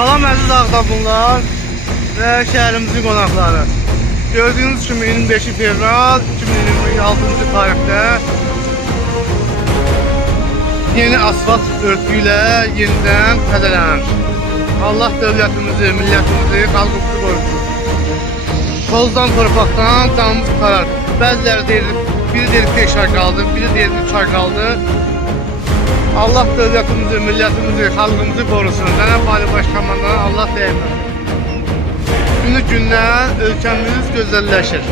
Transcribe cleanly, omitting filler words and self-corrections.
Salam əziz Ağdamlılar və şəhərimizin qonaqları. Gördüyünüz kimi 25 fevral 2026-cı tarixdə yeni asfalt örtüyülə yenidən təzələnir. Allah dövlətimizi, millətimizi, xalqımızı qorusun. Tozdan, torpaqdan canımız qutarar. Bəziləri deyir, biri deyir 5 ay qaldı, biri deyir 3 ay qaldı. Allah dövlətimizi, millətimizi, xalqımızı qorusun. Cənab Ali Başkomandan Allah deyirəm. Günü gündən ölkəmiz gözəlləşir.